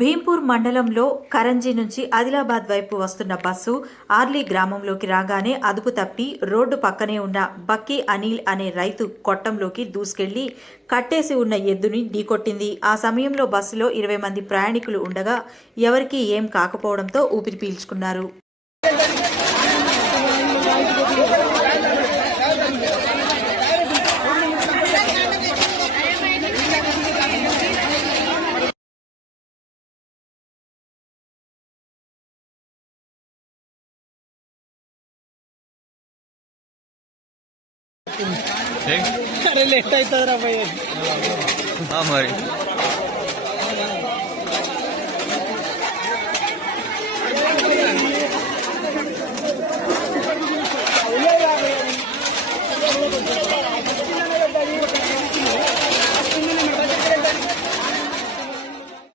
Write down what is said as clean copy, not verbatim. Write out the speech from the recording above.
భీంపూర్ మండలంలో కరంజీ నుంచి ఆదిలాబాద్ వైపు వస్తున్న బస్సు ఆర్లీ గ్రామంలోకి రాగానే అదుపు తప్పి రోడ్డు పక్కనే ఉన్న బక్కీ అనిల్ అనే రైతు కొట్టంలోకి దూసుకెళ్లి కట్టేసి ఉన్న ఎద్దుని ఢీకొట్టింది. ఆ సమయంలో బస్సులో 20 మంది ప్రయాణికులు ఉండగా ఎవరికీ ఏం కాకపోవడంతో ఊపిరి పీల్చుకున్నారు. अरे लेट అవుతుందిరా భయ్య. మరి